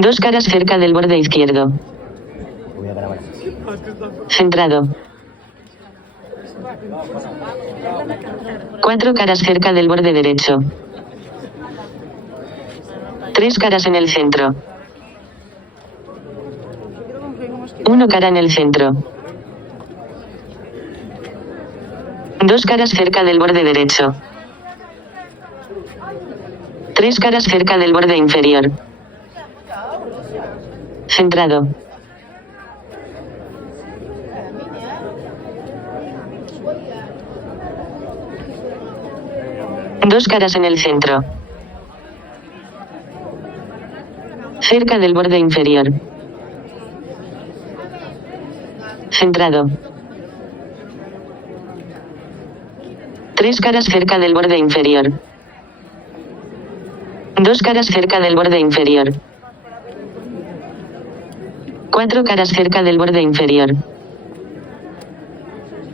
Dos caras cerca del borde izquierdo. Centrado. 4 caras cerca del borde derecho. 3 caras en el centro. 1 cara en el centro. 2 caras cerca del borde derecho. 3 caras cerca del borde inferior. Centrado. 2 caras en el centro. Cerca del borde inferior. Centrado. 3 caras cerca del borde inferior. 2 caras cerca del borde inferior. 4 caras cerca del borde inferior.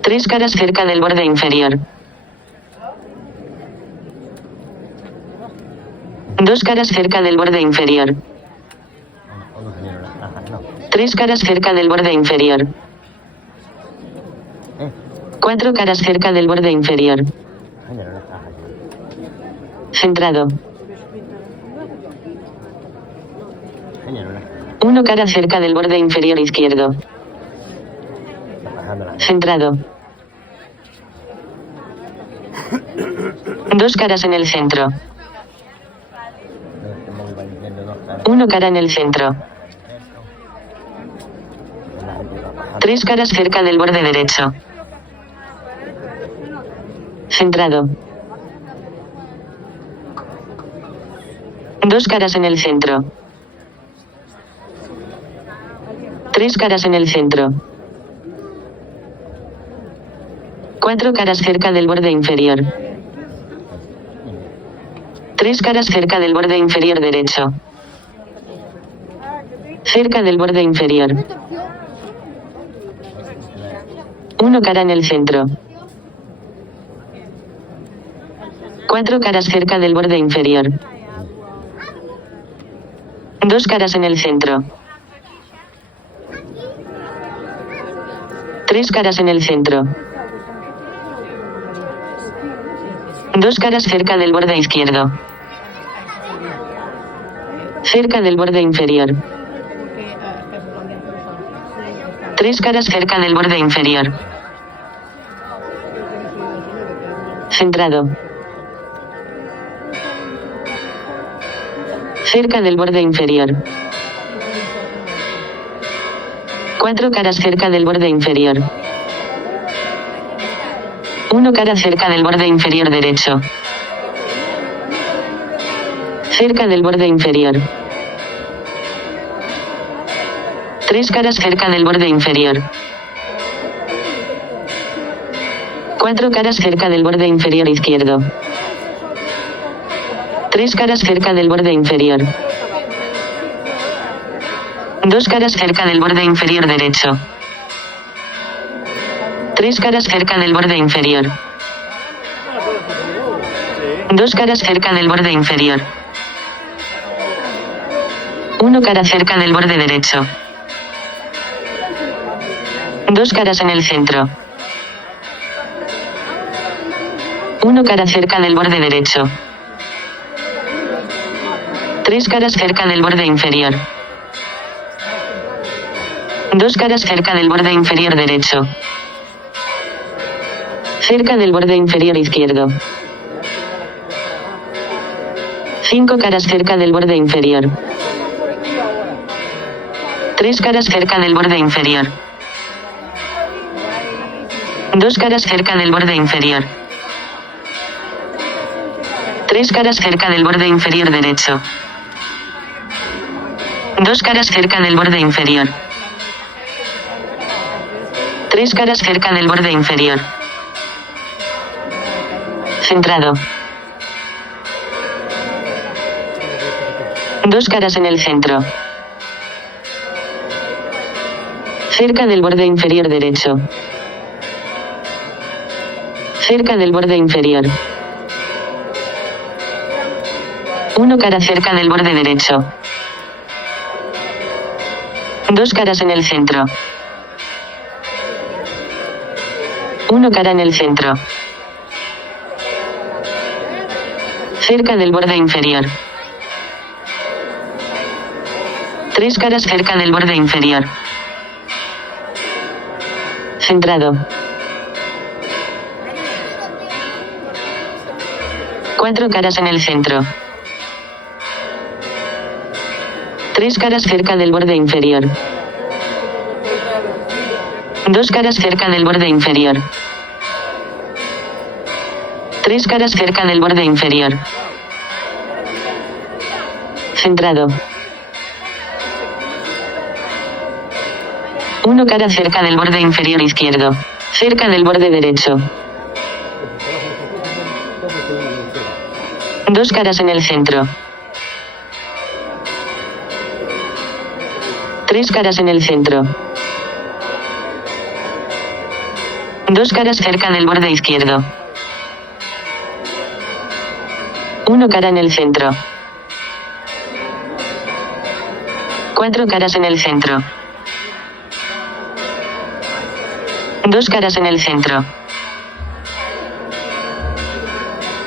3 caras cerca del borde inferior. 2 caras cerca del borde inferior. 3 caras cerca del borde inferior. 4 caras cerca del borde inferior. Centrado. 1 cara cerca del borde inferior izquierdo. Centrado. 2 caras en el centro. 1 cara en el centro. 3 caras cerca del borde derecho. Centrado. 2 caras en el centro. 3 caras en el centro. 4 caras cerca del borde inferior. 3 caras cerca del borde inferior derecho. Cerca del borde inferior. 1 cara en el centro. 4 caras cerca del borde inferior. 2 caras en el centro. 3 caras en el centro. 2 caras cerca del borde izquierdo. Cerca del borde inferior. 3 caras cerca del borde inferior. Centrado. Cerca del borde inferior. 4 caras cerca del borde inferior. 1 cara cerca del borde inferior derecho. Cerca del borde inferior. 3 caras cerca del borde inferior. 4 caras cerca del borde inferior izquierdo. 3 caras cerca del borde inferior. 2 caras cerca del borde inferior derecho. 3 caras cerca del borde inferior. 2 caras cerca del borde inferior. 1 cara cerca del borde derecho. 2 caras en el centro. 1 cara cerca del borde derecho. 3 caras cerca del borde inferior. 2 caras cerca del borde inferior derecho. Cerca del borde inferior izquierdo. 5 caras cerca del borde inferior. 3 caras cerca del borde inferior. 2 caras cerca del borde inferior. 3 caras cerca del borde inferior derecho. 2 caras cerca del borde inferior. 3 caras cerca del borde inferior. Centrado. 2 caras en el centro. Cerca del borde inferior derecho. Cerca del borde inferior. 1 cara cerca del borde derecho. Dos caras en el centro. Uno cara en el centro. Cerca del borde inferior. Tres caras cerca del borde inferior. Centrado. Cuatro caras en el centro. Tres caras cerca del borde inferior. Dos caras cerca del borde inferior. Tres caras cerca del borde inferior. Centrado. Uno cara cerca del borde inferior izquierdo. Cerca del borde derecho. Dos caras en el centro. Tres caras en el centro. Dos caras cerca del borde izquierdo. Uno cara en el centro. Cuatro caras en el centro. Dos caras en el centro.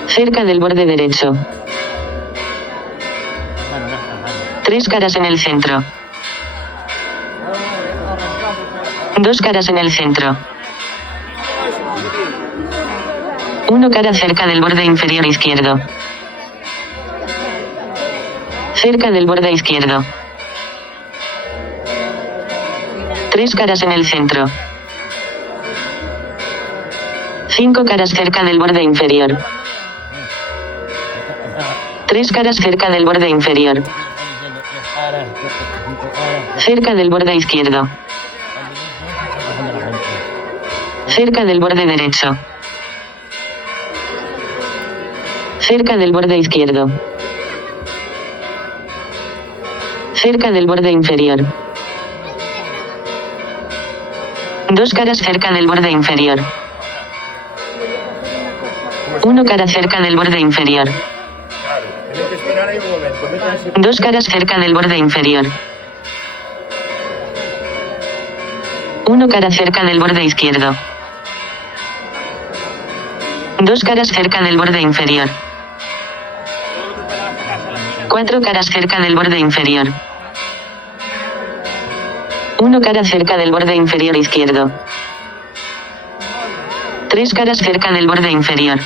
Cerca del borde derecho. Tres caras en el centro. Dos caras en el centro. Uno cara cerca del borde inferior izquierdo. Cerca del borde izquierdo. Tres caras en el centro. Cinco caras cerca del borde inferior. Tres caras cerca del borde inferior. Cerca del borde izquierdo. Cerca del borde derecho. Cerca del borde izquierdo. Cerca del borde inferior. Dos caras cerca del borde inferior. Uno cara cerca del borde inferior. Dos caras cerca del borde inferior. Uno cara cerca del borde izquierdo. Dos caras cerca del borde inferior. Cuatro caras cerca del borde inferior. Uno cara cerca del borde inferior izquierdo. Tres caras cerca del borde inferior.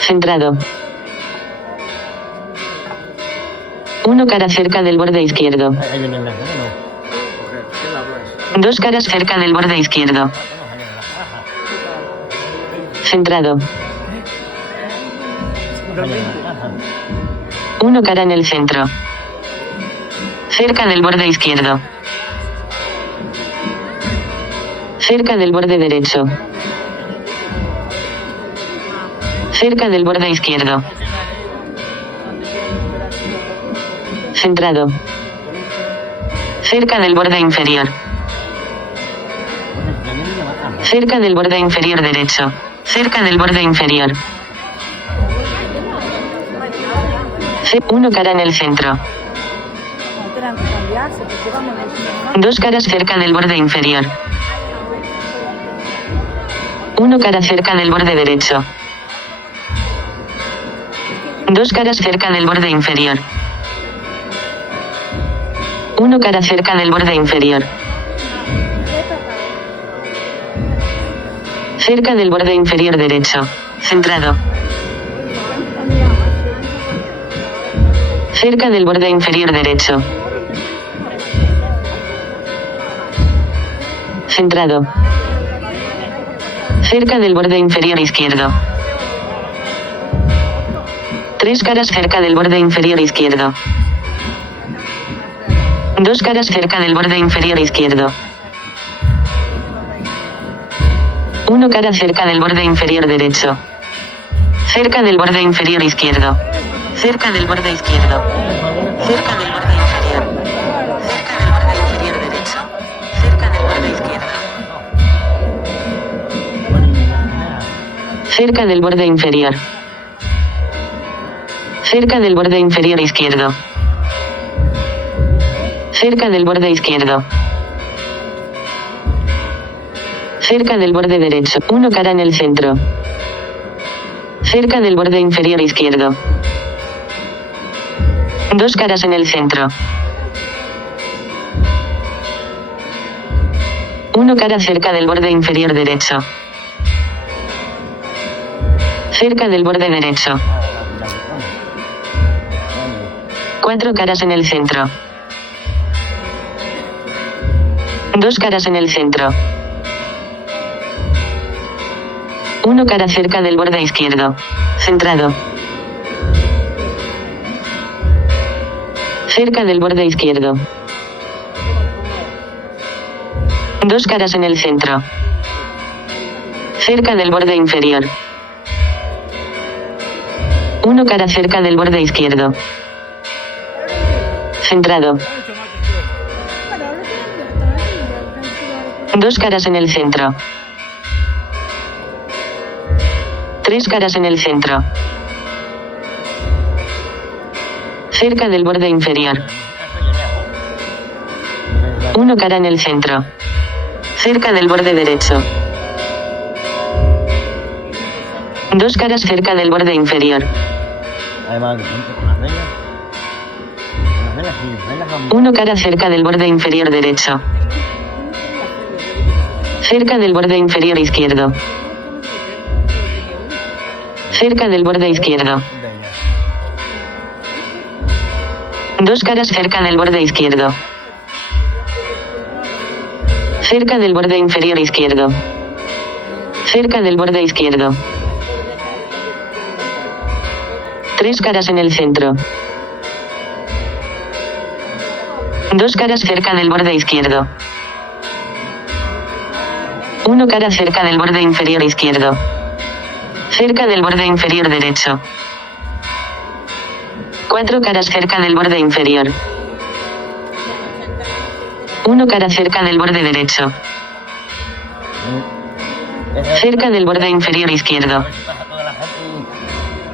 Centrado. Uno cara cerca del borde izquierdo. Dos caras cerca del borde izquierdo. Centrado. Uno cara en el centro. Cerca del borde izquierdo. Cerca del borde derecho. Cerca del borde izquierdo. Centrado. Cerca del borde inferior. Cerca del borde inferior derecho. Cerca del borde inferior. Uno cara en el centro. Dos caras cerca del borde inferior. Uno cara cerca del borde derecho. Dos caras cerca del borde inferior. Uno cara cerca del borde inferior. Cerca del borde inferior derecho. Centrado. Cerca del borde inferior derecho. Centrado. Cerca del borde inferior izquierdo. Tres caras cerca del borde inferior izquierdo. Dos caras cerca del borde inferior izquierdo. Uno cara cerca del borde inferior derecho. Cerca del borde inferior izquierdo. Cerca del borde izquierdo. Cerca del borde inferior. Cerca del borde inferior derecho. Cerca del borde izquierdo. Cerca del borde inferior. Cerca del borde inferior izquierdo. Cerca del borde izquierdo. Cerca del borde derecho. 1 cara en el centro. Cerca del borde inferior izquierdo. 2 caras en el centro. 1 cara cerca del borde inferior derecho. Cerca del borde derecho. 4 caras en el centro. 2 caras en el centro. 1 cara cerca del borde izquierdo. Centrado. Cerca del borde izquierdo. 2 caras en el centro. Cerca del borde inferior. 1 cara cerca del borde izquierdo. Centrado. 2 caras en el centro. 3 caras en el centro. Cerca del borde inferior. 1 cara en el centro. Cerca del borde derecho. 2 caras cerca del borde inferior. 1 cara cerca del borde inferior derecho. Cerca del borde inferior izquierdo. Cerca del borde izquierdo. 2 caras cerca del borde izquierdo. Cerca del borde inferior izquierdo. Cerca del borde izquierdo. 3 caras en el centro. 2 caras cerca del borde izquierdo. 1 cara cerca del borde inferior izquierdo. Cerca del borde inferior derecho. 4 caras cerca del borde inferior. 1 cara cerca del borde derecho. Cerca del borde inferior izquierdo.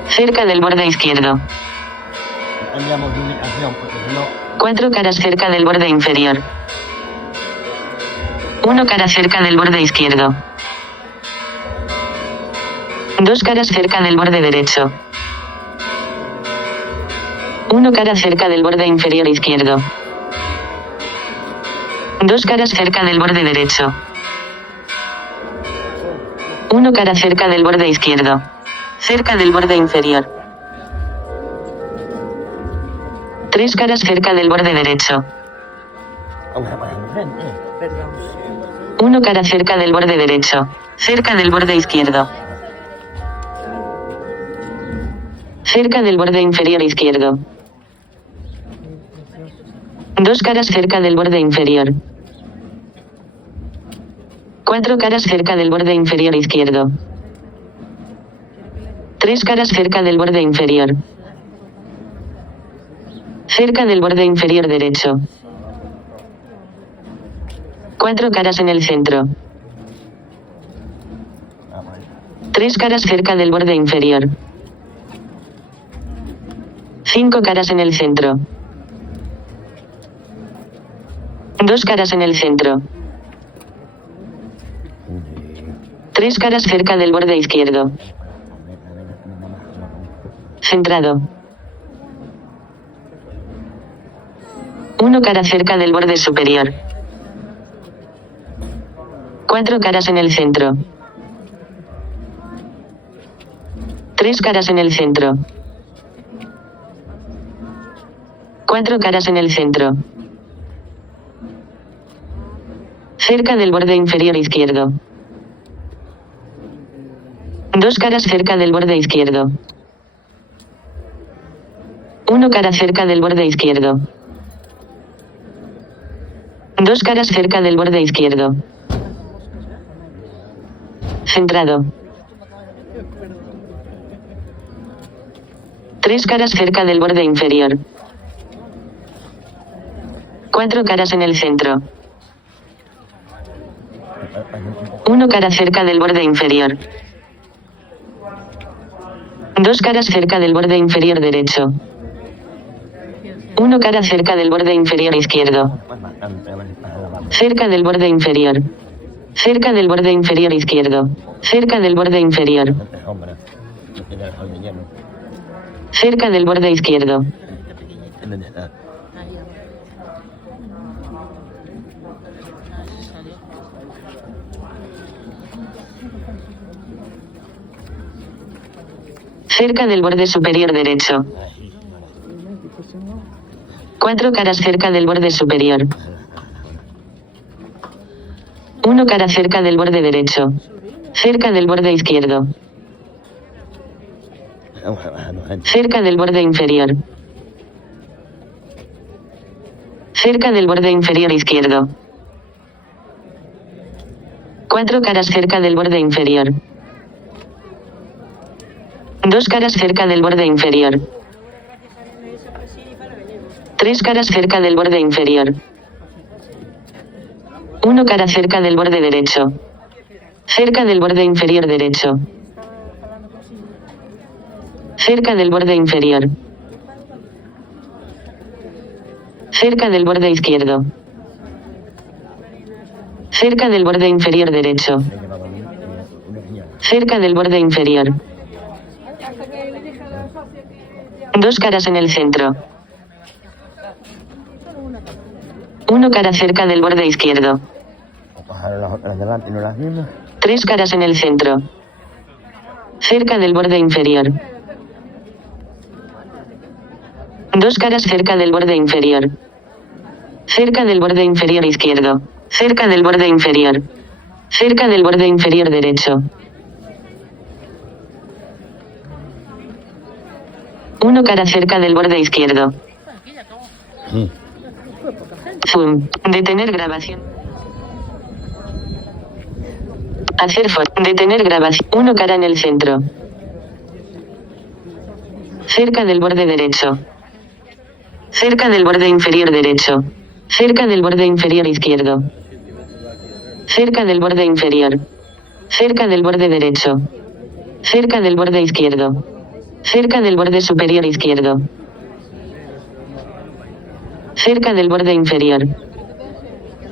Cerca del borde izquierdo. 4 caras cerca del borde inferior. 1 cara cerca del borde izquierdo. 2 caras cerca del borde derecho. 1 cara cerca del borde inferior izquierdo. 2 caras cerca del borde derecho. 1 cara cerca del borde izquierdo. Cerca del borde inferior. 3 caras cerca del borde derecho. 1 cara cerca del borde derecho. Cerca del borde izquierdo. Cerca del borde inferior izquierdo. 2 caras cerca del borde inferior. 4 caras cerca del borde inferior izquierdo. 3 caras cerca del borde inferior. Cerca del borde inferior derecho. 4 caras en el centro. 3 caras cerca del borde inferior. 5 caras en el centro. 2 caras en el centro. 3 caras cerca del borde izquierdo. Centrado. 1 cara cerca del borde superior. 4 caras en el centro. 3 caras en el centro. 4 caras en el centro. Cerca del borde inferior izquierdo. 2 caras cerca del borde izquierdo. 1 cara cerca del borde izquierdo. 2 caras cerca del borde izquierdo. Centrado. 3 caras cerca del borde inferior. 4 caras en el centro. 1 cara cerca del borde inferior. 2 caras cerca del borde inferior derecho. Uno cara cerca del borde inferior izquierdo. Cerca del borde inferior. Cerca del borde inferior izquierdo. Cerca del borde inferior. Cerca del borde izquierdo. Cerca del borde superior derecho. 4 caras cerca del borde superior. 1 cara cerca del borde derecho. Cerca del borde izquierdo. Cerca del borde inferior. Cerca del borde inferior izquierdo. 4 caras cerca del borde inferior. 2 caras cerca del borde inferior. 3 caras cerca del borde inferior. 1 cara cerca del borde derecho. Cerca del borde inferior derecho. Cerca del borde inferior. Cerca del borde izquierdo. Cerca del borde inferior derecho. Cerca del borde inferior. 2 caras en el centro. 1 cara cerca del borde izquierdo. 3 caras en el centro. Cerca del borde inferior. 2 caras cerca del borde inferior. Cerca del borde inferior izquierdo. Cerca del borde inferior. Cerca del borde inferior derecho. 1 cara cerca del borde izquierdo. Zoom. Detener grabación. Hacer foto. Detener grabación. 1 cara en el centro. Cerca del borde derecho. Cerca del borde inferior derecho. Cerca del borde inferior izquierdo. Cerca del borde inferior. Cerca del borde derecho. Cerca del borde izquierdo. Cerca del borde superior izquierdo. Cerca del borde inferior.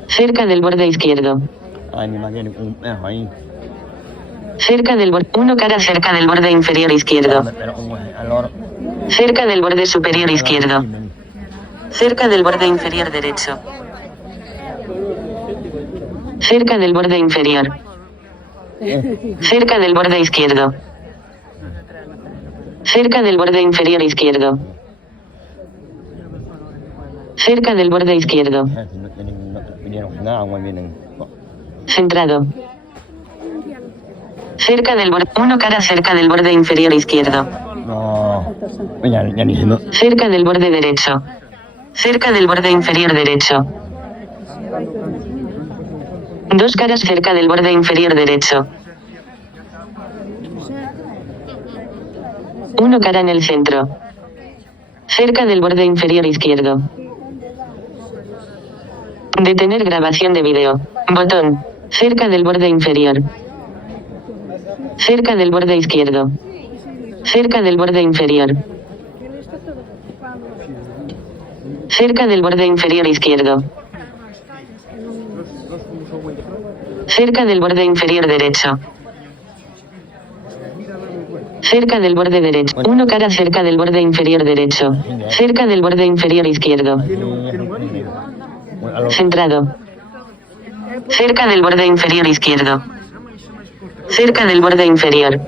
Cerca del borde izquierdo. Cerca del borde. 1 cara cerca del borde inferior izquierdo. Cerca del borde superior izquierdo. Cerca del borde inferior derecho. Cerca del borde inferior. Cerca del borde izquierdo. Cerca del borde inferior izquierdo. Cerca del borde izquierdo. Centrado. Cerca del borde. 1 cara cerca del borde inferior izquierdo. Cerca del borde derecho. Cerca del borde inferior derecho. 2 caras cerca del borde inferior derecho. 1 cara en el centro. Cerca del borde inferior izquierdo. Detener grabación de video. Botón. Cerca del borde inferior. Cerca del borde izquierdo. Cerca del borde inferior. Cerca del borde inferior izquierdo. Cerca del borde inferior derecho. Cerca del borde derecho. 1 cara cerca del borde inferior derecho. Cerca del borde inferior izquierdo. Centrado. Cerca del borde inferior izquierdo. Cerca del borde inferior.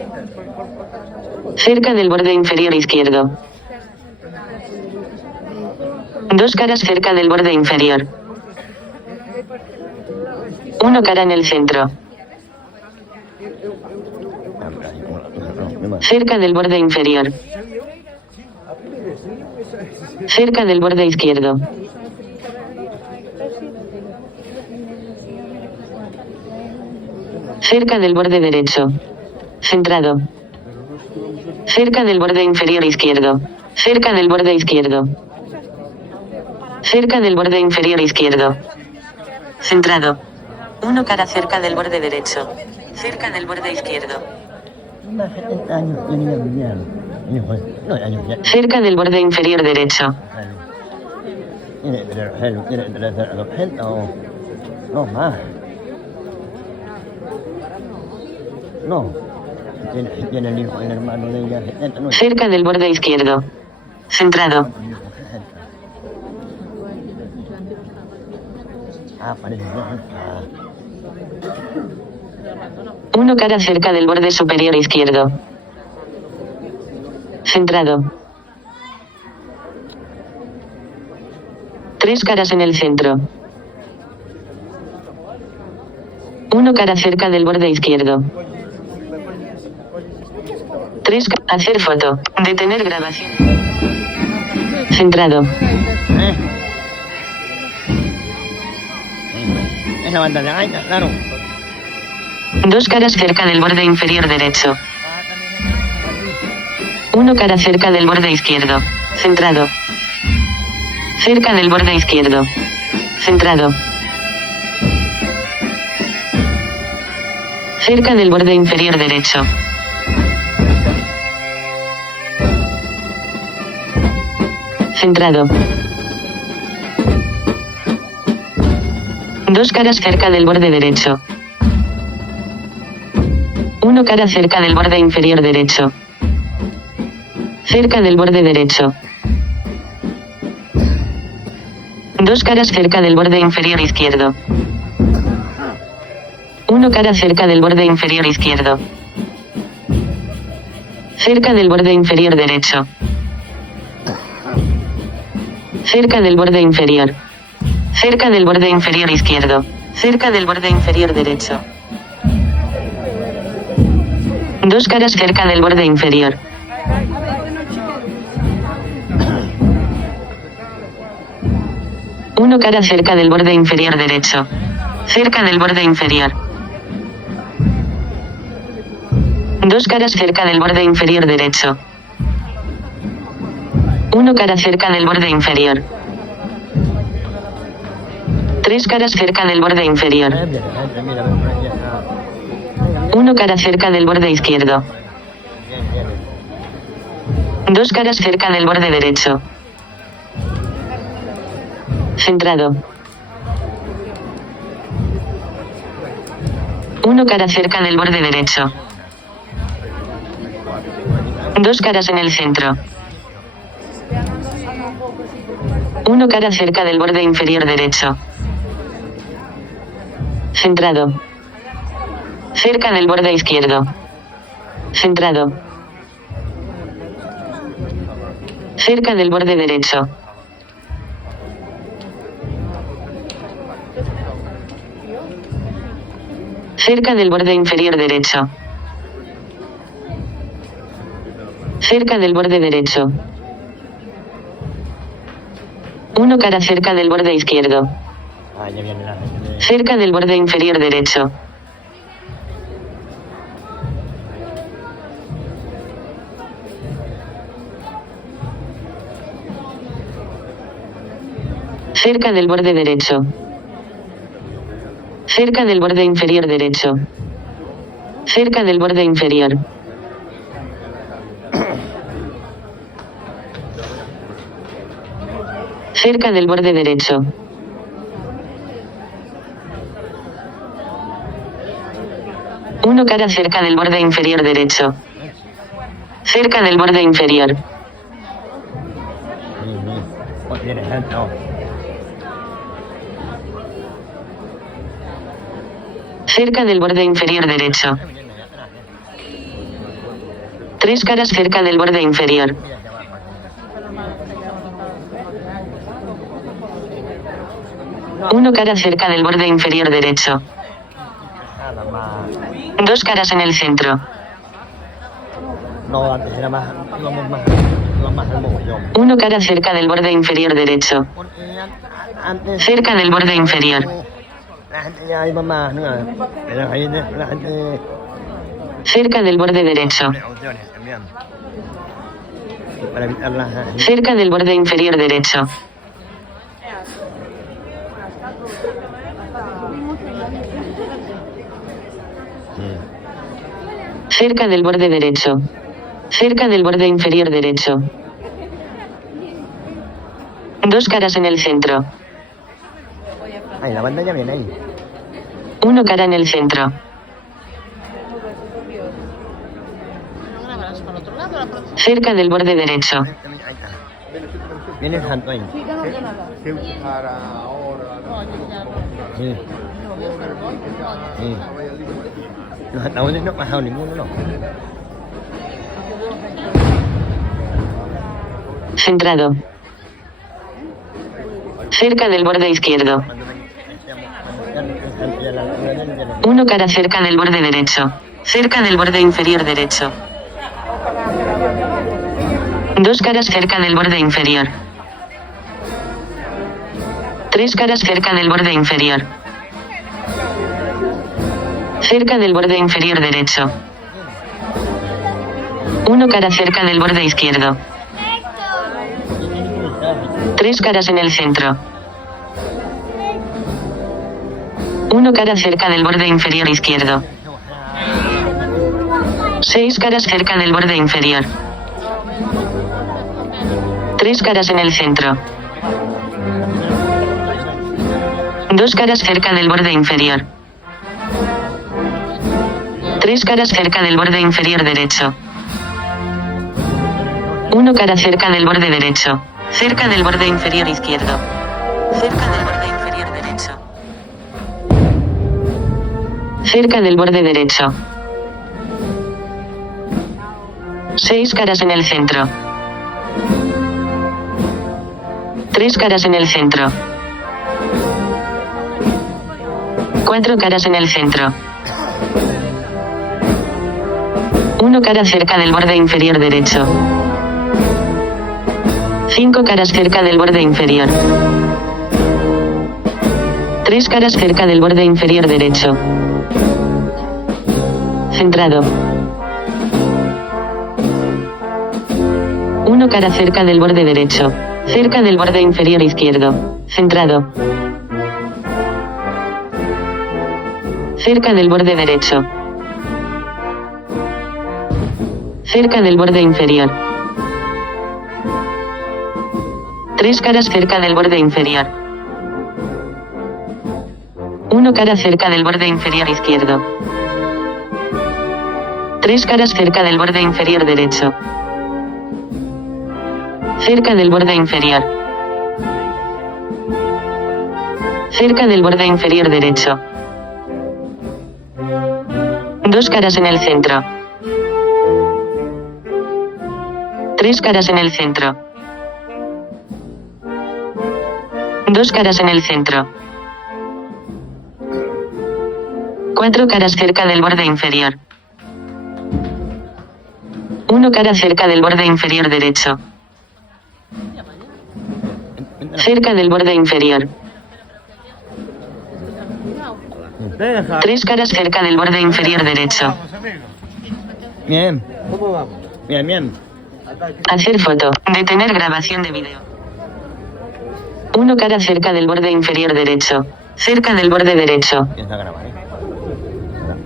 Cerca del borde inferior izquierdo. 2 caras cerca del borde inferior. 1 cara en el centro. Cerca del borde inferior. Cerca del borde izquierdo. Cerca del borde derecho. Centrado. Cerca del borde inferior izquierdo. Cerca del borde izquierdo. Cerca del borde inferior izquierdo. Centrado. 1 cara cerca del borde derecho. Cerca del borde izquierdo. Cerca del borde inferior derecho. tiene el objeto. No más. No. Tiene el hijo, el hermano de ella. No. Cerca del borde izquierdo. Centrado. Parece. Uno cara cerca del borde superior izquierdo. Centrado. 3 caras en el centro. Uno cara cerca del borde izquierdo. 3 hacer foto. Detener grabación. Centrado. Esa banda de gaita, claro. 2 caras cerca del borde inferior derecho. Uno cara cerca del borde izquierdo. Centrado. Cerca del borde izquierdo. Centrado. Cerca del borde inferior derecho. Centrado. 2 caras cerca del borde derecho. Uno cara cerca del borde inferior derecho. Cerca del borde derecho. 2 caras cerca del borde inferior izquierdo. Uno cara cerca del borde inferior izquierdo. Cerca del borde inferior derecho. Cerca del borde inferior. Cerca del borde inferior izquierdo. Cerca del borde inferior derecho. 2 caras cerca del borde inferior. Uno cara cerca del borde inferior derecho. Cerca del borde inferior. 2 caras cerca del borde inferior derecho. Uno cara cerca del borde inferior. 3 caras cerca del borde inferior. Uno cara cerca del borde izquierdo. 2 caras cerca del borde derecho. Centrado. Uno cara cerca del borde derecho. 2 caras en el centro. Uno cara cerca del borde inferior derecho. Centrado. Cerca del borde izquierdo. Centrado. Cerca del borde derecho. Cerca del borde inferior derecho. Cerca del borde derecho. Uno cara cerca del borde izquierdo. Cerca del borde inferior derecho. Cerca del borde derecho. Cerca del borde inferior derecho. Cerca del borde inferior. Cerca del borde derecho. Uno cara cerca del borde inferior derecho. Cerca del borde inferior. Cerca del borde inferior derecho. 3 caras cerca del borde inferior. Uno cara cerca del borde inferior derecho. 2 caras en el centro. Uno cara cerca del borde inferior derecho. Cerca del borde inferior. Cerca del borde derecho. Cerca del borde inferior derecho. Cerca del borde derecho. Cerca del borde inferior derecho. Dos caras en el centro. Ahí, la pantalla viene ahí. Uno cara en el centro. Cerca del borde derecho. Ahí está. Viene el santo ahí. Sí. Sí. Los ataúdes no ha pasado ninguno, no. Centrado. Cerca del borde izquierdo. Uno cara cerca del borde derecho. Cerca del borde inferior derecho. Dos caras cerca del borde inferior. Tres caras cerca del borde inferior. Cerca del borde inferior derecho. Uno cara cerca del borde izquierdo. Tres caras en el centro. Uno cara cerca del borde inferior izquierdo. Seis caras cerca del borde inferior. Tres caras en el centro. Dos caras cerca del borde inferior. Tres caras cerca del borde inferior derecho. Uno cara cerca del borde derecho. Cerca del borde inferior izquierdo. Cerca del borde inferior derecho. Cerca del borde derecho. Seis caras en el centro. Tres caras en el centro. Cuatro caras en el centro. Uno cara cerca del borde inferior derecho. Cinco caras cerca del borde inferior. Tres caras cerca del borde inferior derecho. Centrado. Uno cara cerca del borde derecho. Cerca del borde inferior izquierdo. Centrado. Cerca del borde derecho. Cerca del borde inferior. Tres caras cerca del borde inferior. Uno cara cerca del borde inferior izquierdo. Tres caras cerca del borde inferior derecho. Cerca del borde inferior. Cerca del borde inferior derecho. Dos caras en el centro. Tres caras en el centro. Dos caras en el centro. Cuatro caras cerca del borde inferior. Uno cara cerca del borde inferior derecho. Cerca del borde inferior. Tres caras cerca del borde inferior derecho. Bien. ¿Cómo vamos? Bien, bien. Hacer foto. Detener grabación de video. Uno cara cerca del borde inferior derecho. Cerca del borde derecho. Empieza a grabar, ¿eh?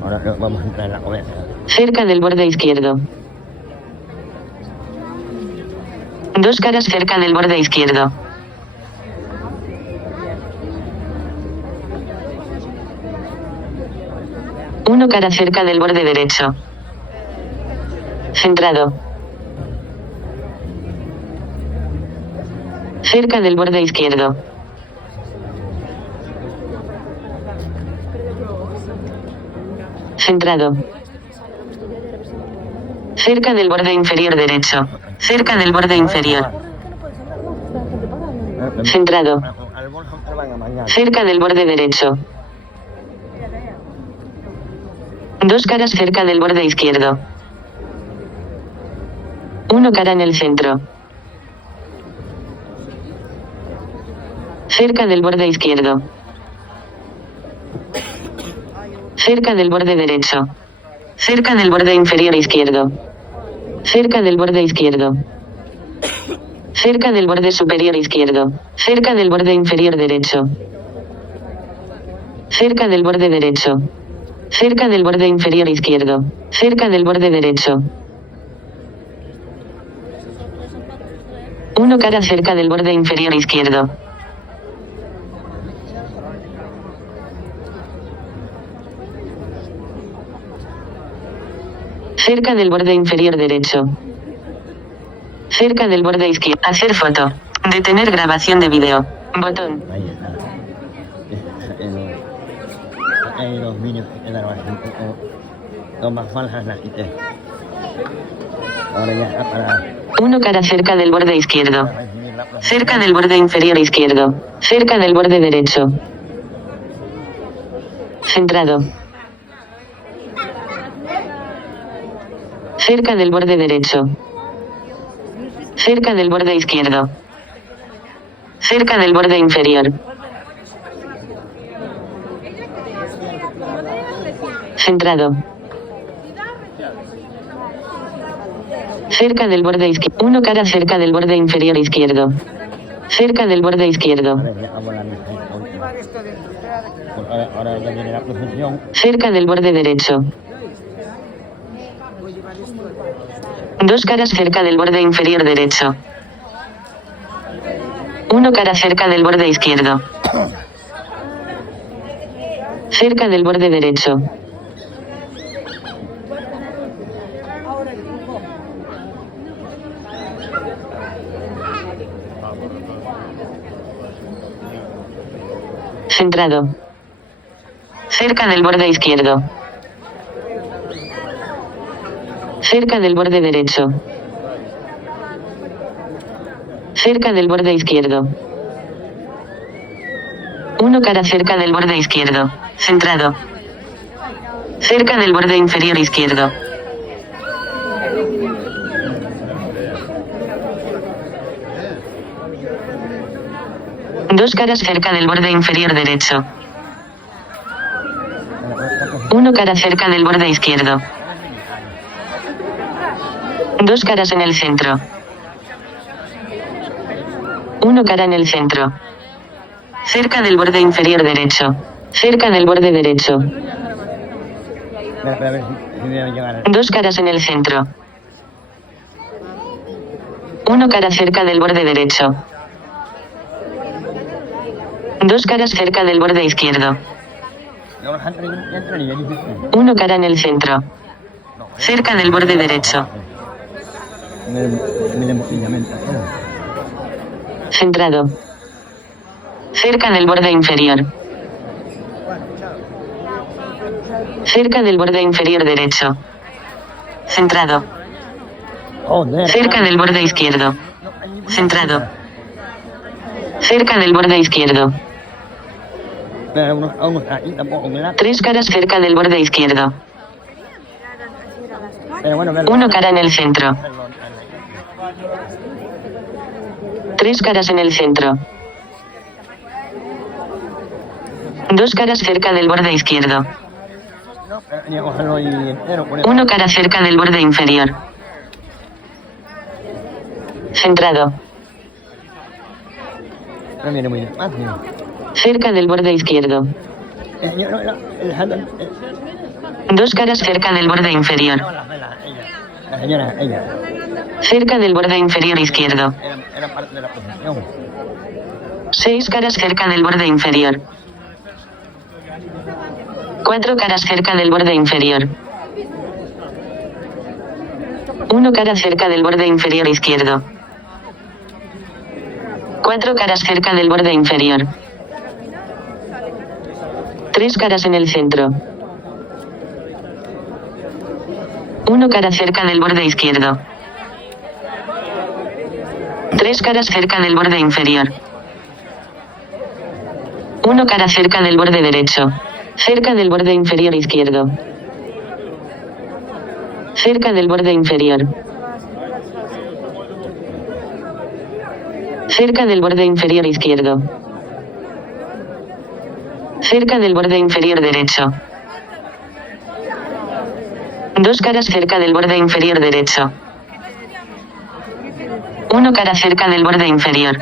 Ahora vamos a entrar en la comedia. Cerca del borde izquierdo. Dos caras cerca del borde izquierdo. Uno cara cerca del borde derecho. Centrado. Cerca del borde izquierdo. Centrado. Cerca del borde inferior derecho. Cerca del borde inferior. Centrado. Cerca del borde derecho. Dos caras cerca del borde izquierdo. Uno cara en el centro. Cerca del borde izquierdo. Cerca del borde derecho. Cerca del borde inferior izquierdo. Cerca del borde izquierdo. Cerca del borde superior izquierdo. Cerca del borde inferior derecho. Cerca del borde derecho. Cerca del borde inferior izquierdo. Cerca del borde derecho. Uno cara cerca del borde inferior izquierdo. Cerca del borde inferior derecho. Cerca del borde izquierdo. Hacer foto. Detener grabación de video. Botón. Ahí está. Hay los vídeos que grabaron. Los más falsas las quité. Ahora ya para Uno cara cerca del borde izquierdo. Cerca del borde inferior izquierdo. Cerca del borde derecho. Centrado. Cerca del borde derecho. Cerca del borde izquierdo. Cerca del borde inferior. Centrado. Cerca del borde izquierdo. Uno cara cerca del borde inferior izquierdo. Cerca del borde izquierdo. ahora ya hago la ahora ya viene la posición. Cerca del borde derecho. Dos caras cerca del borde inferior derecho. Uno cara cerca del borde izquierdo. Cerca del borde derecho. Centrado. Cerca del borde izquierdo. Cerca del borde derecho. Cerca del borde izquierdo. Uno cara cerca del borde izquierdo. Centrado. Cerca del borde inferior izquierdo. Dos caras cerca del borde inferior derecho. Uno cara cerca del borde izquierdo. Dos caras en el centro. Uno cara en el centro. Cerca del borde inferior derecho. Cerca del borde derecho. Espera, a ver si voy a llegar. Dos caras en el centro. Uno cara cerca del borde derecho. Dos caras cerca del borde izquierdo. Uno cara en el centro. Cerca del borde derecho. Centrado. Cerca del borde inferior. Cerca del borde inferior derecho. Centrado. Cerca del borde izquierdo. Centrado. Cerca del borde izquierdo. Tres caras cerca del borde izquierdo. Uno cara en el centro. Tres caras en el centro. Dos caras cerca del borde izquierdo. Uno cara cerca del borde inferior. Centrado. Cerca del borde izquierdo. Dos caras cerca del borde inferior. La señora, ella. Cerca del borde inferior izquierdo. Era parte de la posición. Seis caras cerca del borde inferior. Cuatro caras cerca del borde inferior. Uno cara cerca del borde inferior izquierdo. Cuatro caras cerca del borde inferior. Tres caras en el centro. Uno cara cerca del borde izquierdo. Tres caras cerca del borde inferior. Uno cara cerca del borde derecho. Cerca del borde inferior izquierdo. Cerca del borde inferior. Cerca del borde inferior izquierdo. Cerca del borde inferior derecho. Dos caras cerca del borde inferior derecho. Uno cara cerca del borde inferior.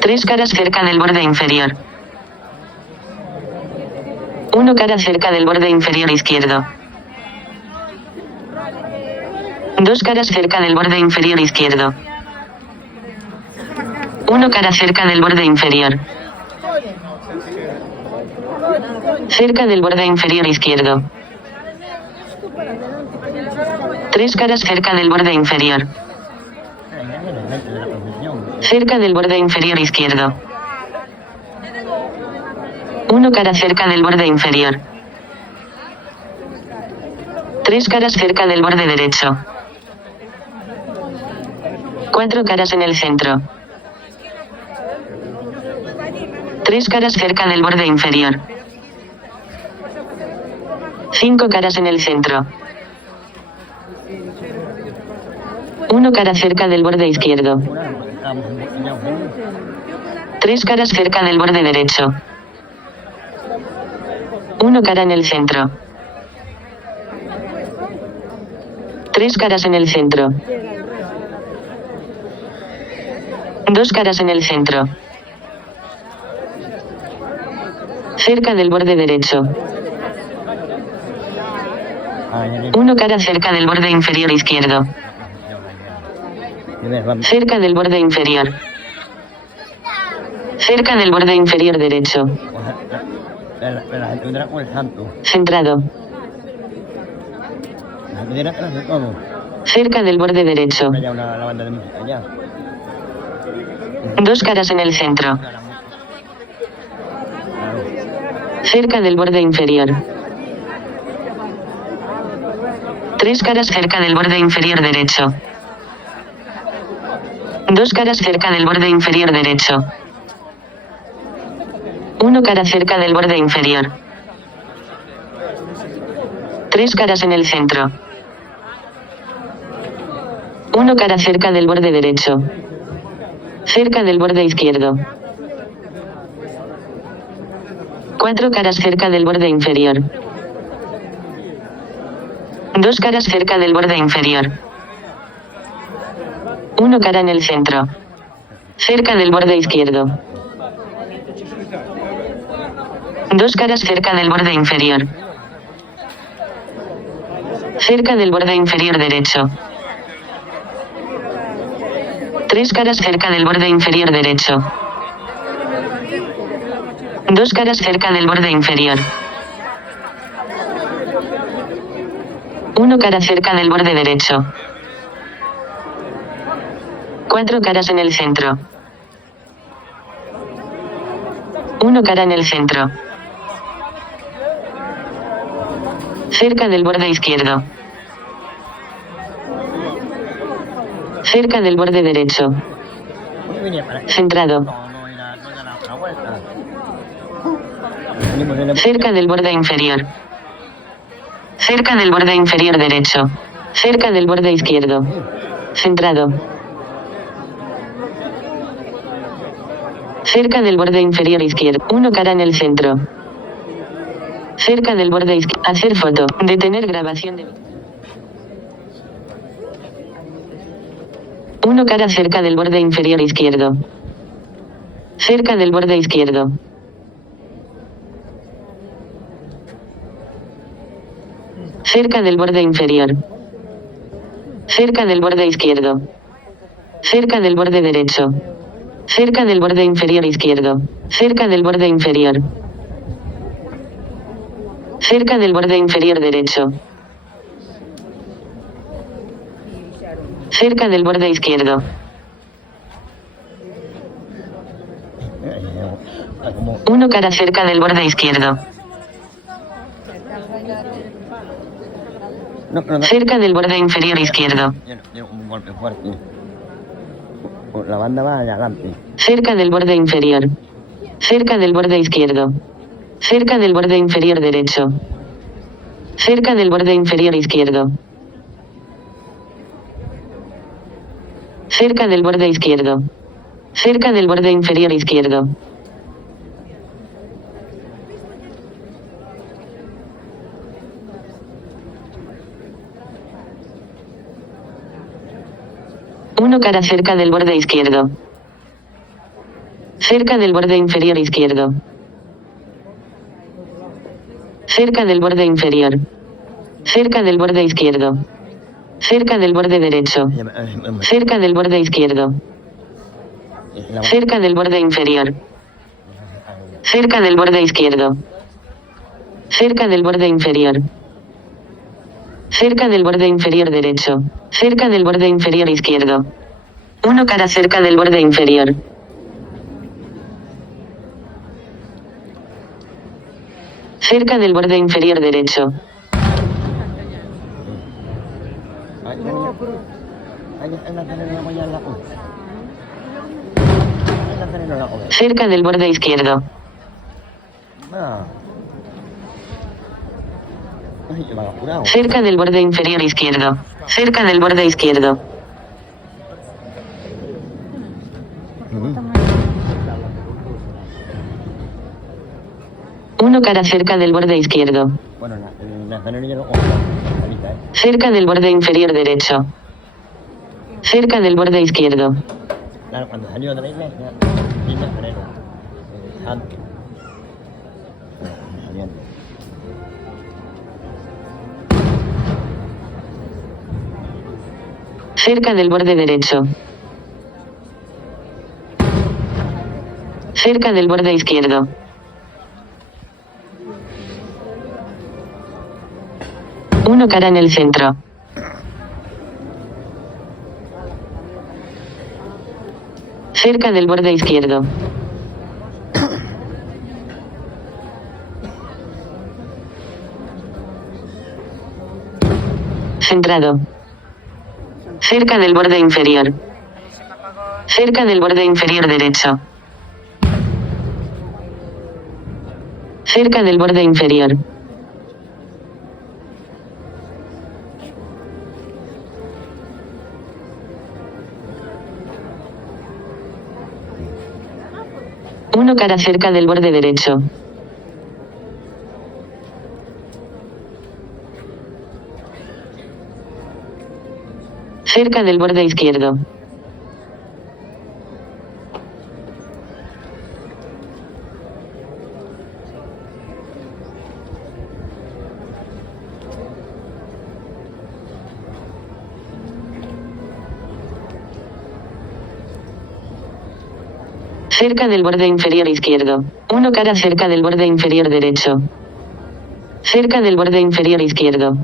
Tres caras cerca del borde inferior. Uno cara cerca del borde inferior izquierdo. 2 caras cerca del borde inferior izquierdo. 1 cara cerca del borde inferior. Cerca del borde inferior izquierdo. 3 caras cerca del borde inferior. Cerca del borde inferior izquierdo. 1 cara cerca del borde inferior. 3 caras cerca del borde derecho. 4 caras en el centro. 3 caras cerca del borde inferior. 5 caras en el centro. 1 cara cerca del borde izquierdo. 3 caras cerca del borde derecho. 1 cara en el centro. 3 caras en el centro. 2 caras en el centro. Cerca del borde derecho. 1 cara cerca del borde inferior izquierdo. Cerca del borde inferior. Cerca del borde inferior derecho. Centrado. Cerca del borde derecho. 2 caras en el centro. Cerca del borde inferior. 3 caras cerca del borde inferior derecho. 2 caras cerca del borde inferior derecho. 1 cara cerca del borde inferior. 3 caras en el centro. 1 cara cerca del borde derecho. Cerca del borde izquierdo. 4 caras cerca del borde inferior. 2 caras cerca del borde inferior. 1 cara en el centro. Cerca del borde izquierdo. 2 caras cerca del borde inferior. Cerca del borde inferior derecho. 3 caras cerca del borde inferior derecho. 2 caras cerca del borde inferior. 1 cara cerca del borde derecho. 4 caras en el centro. 1 cara en el centro. Cerca del borde izquierdo. Cerca del borde derecho. Centrado. Cerca del borde inferior. Cerca del borde inferior derecho. Cerca del borde izquierdo. Centrado. Cerca del borde inferior izquierdo. 1 cara en el centro. Cerca del borde izquierdo. Hacer foto. Detener grabación de... 1 cara cerca del borde inferior izquierdo. Cerca del borde izquierdo. Cerca del borde inferior. Cerca del borde izquierdo. Cerca del borde derecho. Cerca del borde inferior izquierdo. Cerca del borde inferior. Cerca del borde inferior derecho. Cerca del borde izquierdo. 1 cara cerca del borde izquierdo. Cerca del borde inferior izquierdo. La banda va allá adelante. Cerca del borde inferior. Cerca del borde izquierdo. Cerca del borde inferior derecho. Cerca del borde inferior izquierdo. Cerca del borde izquierdo. Cerca del borde inferior izquierdo. Uno cara cerca del borde izquierdo. Cerca del borde inferior izquierdo. Cerca del borde inferior. Cerca del borde izquierdo. Cerca del borde derecho. Cerca del borde izquierdo. Cerca del borde inferior. Cerca del borde izquierdo. Cerca del borde inferior. Cerca del borde inferior derecho. Cerca del borde inferior izquierdo. 1 cara cerca del borde inferior. Cerca del borde inferior derecho. Cerca del borde izquierdo. Cerca del borde inferior izquierdo. Cerca del borde izquierdo. Uno cara cerca del borde izquierdo. Cerca del borde inferior derecho. Cerca del borde izquierdo. Claro, cuando salió de la iglesia, vino Nazareno. Santo. Saliendo. Cerca del borde derecho. Cerca del borde izquierdo. Uno cara en el centro. Cerca del borde izquierdo. Centrado. Cerca del borde inferior. Cerca del borde inferior derecho. Cerca del borde inferior. Uno cara cerca del borde derecho. Cerca del borde izquierdo. Cerca del borde inferior izquierdo. Uno cara cerca del borde inferior derecho. Cerca del borde inferior izquierdo.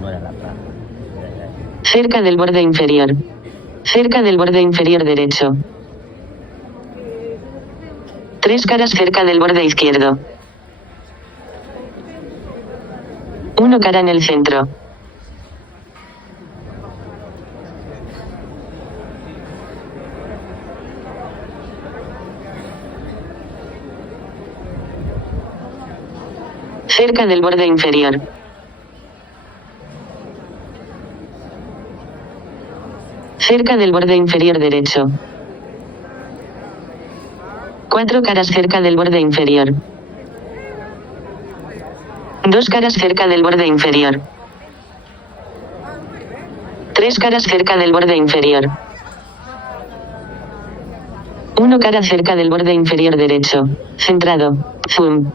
No era la plaza. Cerca del borde inferior. Cerca del borde inferior derecho. 3 caras cerca del borde izquierdo. Uno cara en el centro. Cerca del borde inferior. Cerca del borde inferior derecho. 4 caras cerca del borde inferior. 2 caras cerca del borde inferior. 3 caras cerca del borde inferior. 1 cara cerca del borde inferior derecho. Centrado. Zoom.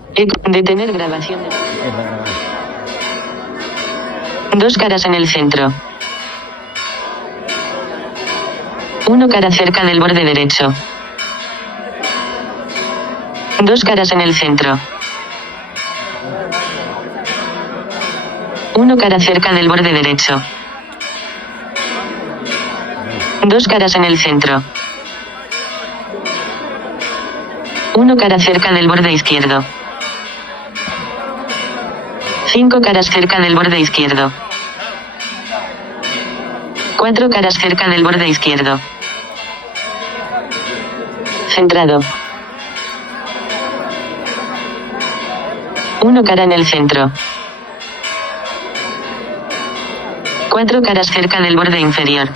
Detener grabación. 2 caras en el centro. 1 cara cerca del borde derecho. 2 caras en el centro. 1 cara cerca del borde derecho. 2 caras en el centro. 1 cara cerca del borde izquierdo. 5 caras cerca del borde izquierdo. 4 caras cerca del borde izquierdo. Centrado. 1 cara en el centro. 4 caras cerca del borde inferior.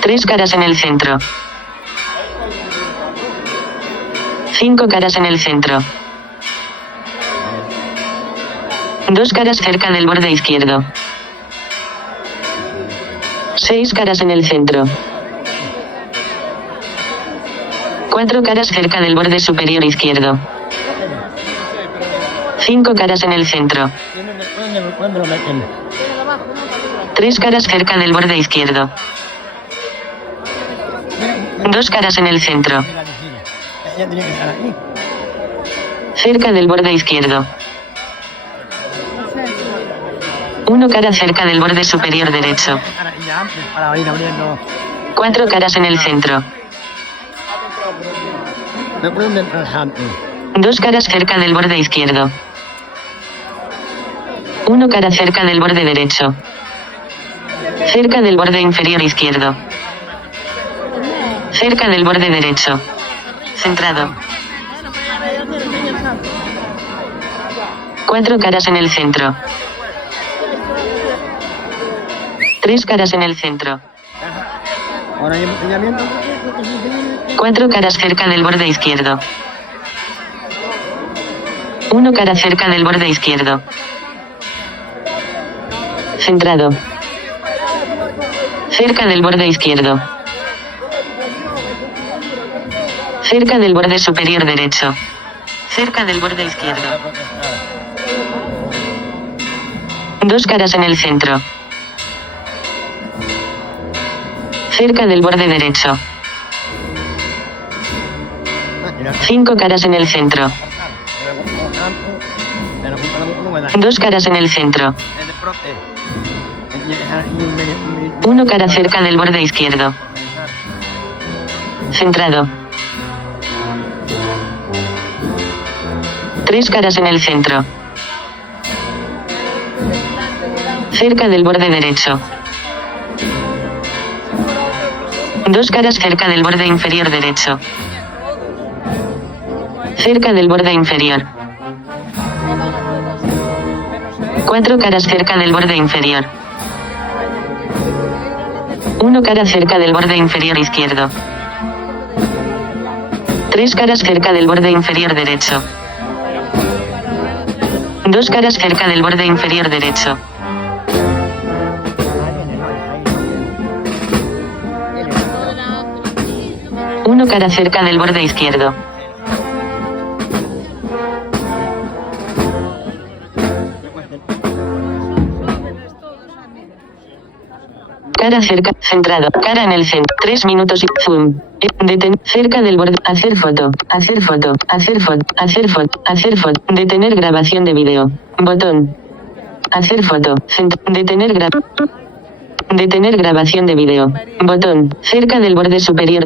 3 caras en el centro. 5 caras en el centro. 2 caras cerca del borde izquierdo. 6 caras en el centro. 4 caras cerca del borde superior izquierdo. 5 caras en el centro. ¿Dónde lo meten? 3 caras cerca del borde izquierdo. 2 caras en el centro. Ya tenía que estar aquí. Cerca del borde izquierdo. 1 cara cerca del borde superior derecho. Ya, para ir abriendo. 4 caras en el centro. No puedo entrar antes. 2 caras cerca del borde izquierdo. 1 cara cerca del borde derecho. Cerca del borde inferior izquierdo. Cerca del borde derecho. Centrado. 4 caras en el centro. 3 caras en el centro. Ahora ya viendo. 4 caras cerca del borde izquierdo. 1 cara cerca del borde izquierdo. Centrado. Cerca del borde izquierdo. Cerca del borde superior derecho. Cerca del borde izquierdo. 2 caras en el centro. Cerca del borde derecho. 5 caras en el centro. 2 caras en el centro. 1 cara cerca del borde izquierdo. Centrado. 3 caras en el centro. Cerca del borde derecho. 2 caras cerca del borde inferior derecho. Cerca del borde inferior. 4 caras cerca del borde inferior. 1 cara cerca del borde inferior izquierdo. 3 caras cerca del borde inferior derecho. 2 caras cerca del borde inferior derecho. 1 cara cerca del borde izquierdo. Cara cerca, centrado, cara en el centro, 3 minutos y zoom. Cerca del borde, hacer foto, hacer foto, hacer foto, hacer foto, hacer foto, detener grabación de video, botón. Hacer foto, detener grabación de video, botón, cerca del borde superior.